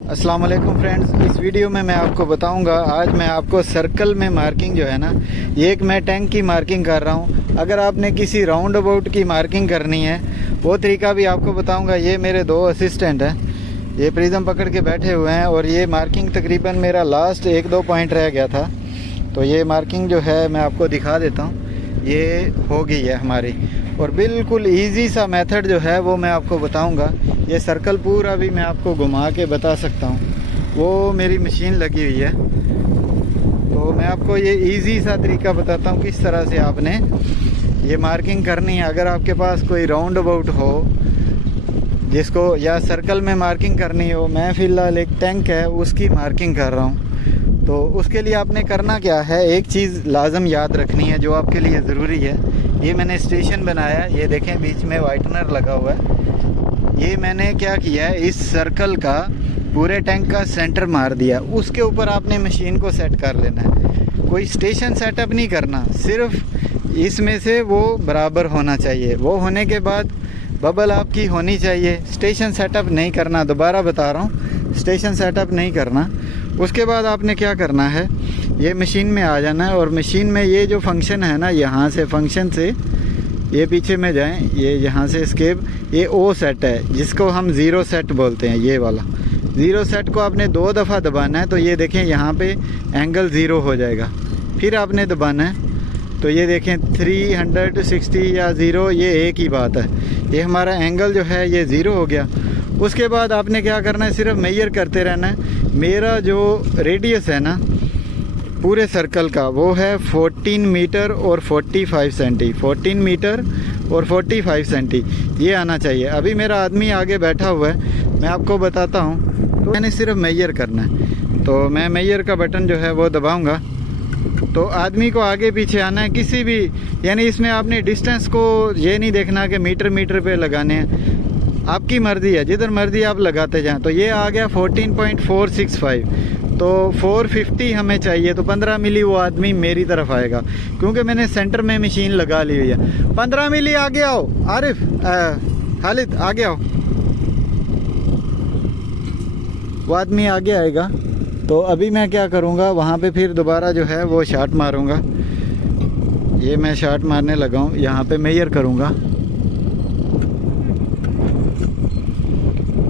अस्सलाम वालेकुम फ्रेंड्स, इस वीडियो में मैं आपको बताऊंगा। आज मैं आपको सर्कल में मार्किंग जो है ना, ये एक मैं टैंक की मार्किंग कर रहा हूं। अगर आपने किसी राउंड अबाउट की मार्किंग करनी है वो तरीका भी आपको बताऊंगा। ये मेरे दो असिस्टेंट हैं, ये प्रिज्म पकड़ के बैठे हुए हैं और ये मार्किंग तकरीबन मेरा लास्ट 1-2 पॉइंट रह गया था, तो ये मार्किंग जो है मैं आपको दिखा देता हूँ। ये हो गई है हमारी, और बिल्कुल इजी सा मेथड जो है वो मैं आपको बताऊंगा। ये सर्कल पूरा भी मैं आपको घुमा के बता सकता हूँ, वो मेरी मशीन लगी हुई है। तो मैं आपको ये इजी सा तरीका बताता हूँ किस तरह से आपने ये मार्किंग करनी है। अगर आपके पास कोई राउंड अबाउट हो जिसको या सर्कल में मार्किंग करनी हो, मैं फ़िलहाल एक टैंक है उसकी मार्किंग कर रहा हूँ। तो उसके लिए आपने करना क्या है, एक चीज़ लाजम याद रखनी है जो आपके लिए ज़रूरी है। ये मैंने स्टेशन बनाया है, ये देखें बीच में वाइटनर लगा हुआ है। ये मैंने क्या किया है, इस सर्कल का पूरे टैंक का सेंटर मार दिया। उसके ऊपर आपने मशीन को सेट कर लेना है, कोई स्टेशन सेटअप नहीं करना, सिर्फ इसमें से वो बराबर होना चाहिए। वो होने के बाद बबल आपकी होनी चाहिए। स्टेशन सेटअप नहीं करना, दोबारा बता रहा हूँ, स्टेशन सेटअप नहीं करना। उसके बाद आपने क्या करना है, ये मशीन में आ जाना है और मशीन में ये जो फंक्शन है ना, यहाँ से फंक्शन से ये पीछे में जाएं, ये यहाँ से स्केप, ये ओ सेट है जिसको हम ज़ीरो सेट बोलते हैं। ये वाला ज़ीरो सेट को आपने 2 दफ़ा दबाना है, तो ये देखें यहाँ पे एंगल ज़ीरो हो जाएगा। फिर आपने दबाना है तो ये देखें 360 या ज़ीरो, ये एक ही बात है। ये हमारा एंगल जो है ये ज़ीरो हो गया। उसके बाद आपने क्या करना है, सिर्फ मेजर करते रहना है। मेरा जो रेडियस है ना पूरे सर्कल का, वो है 14 मीटर और 45 सेंटी। 14 मीटर और 45 सेंटी ये आना चाहिए। अभी मेरा आदमी आगे बैठा हुआ है, मैं आपको बताता हूँ। तो मैंने सिर्फ मेजर करना है, तो मैं मेजर का बटन जो है वो दबाऊँगा, तो आदमी को आगे पीछे आना है किसी भी, यानी इसमें आपने डिस्टेंस को ये नहीं देखना कि मीटर पे लगाने हैं, आपकी मर्ज़ी है, जिधर मर्ज़ी आप लगाते जाएं। तो ये आ गया 14.465, तो 450 हमें चाहिए, तो 15 मिली वो आदमी मेरी तरफ आएगा, क्योंकि मैंने सेंटर में मशीन लगा ली हुई है। 15 मिली आगे आओ, आरिफ खालिद आगे आओ, वो आदमी आगे आएगा। तो अभी मैं क्या करूँगा, वहाँ पे फिर दोबारा जो है वो शॉट मारूँगा। ये मैं शॉट मारने लगा हूँ, यहाँ पे मेजर करूँगा।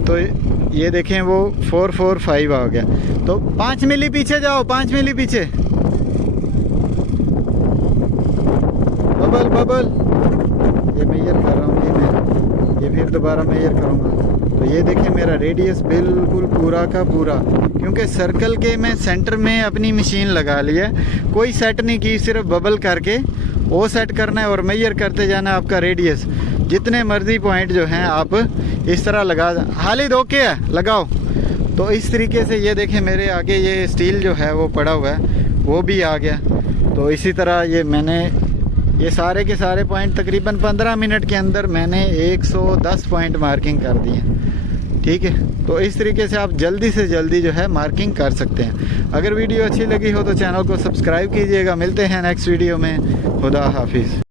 तो ये देखें वो 445 आ गया। तो 5 मिली पीछे जाओ, 5 मिली पीछे, बबल ये मेजर कर रहा हूँ। ये फिर दोबारा मेजर करूँगा। तो ये देखें मेरा रेडियस बिल्कुल पूरा का पूरा, क्योंकि सर्कल के मैं सेंटर में अपनी मशीन लगा ली है, कोई सेट नहीं की, सिर्फ बबल करके वो सेट करना है और मेजर करते जाना है आपका रेडियस। जितने मर्जी पॉइंट जो हैं आप इस तरह लगा, हालिद ओके है लगाओ। तो इस तरीके से ये देखें मेरे आगे ये स्टील जो है वो पड़ा हुआ है, वो भी आ गया। तो इसी तरह ये मैंने ये सारे के सारे पॉइंट तकरीबन 15 मिनट के अंदर मैंने 110 पॉइंट मार्किंग कर दी है। ठीक है, तो इस तरीके से आप जल्दी से जल्दी जो है मार्किंग कर सकते हैं। अगर वीडियो अच्छी लगी हो तो चैनल को सब्सक्राइब कीजिएगा। मिलते हैं नेक्स्ट वीडियो में। खुदा हाफिज़।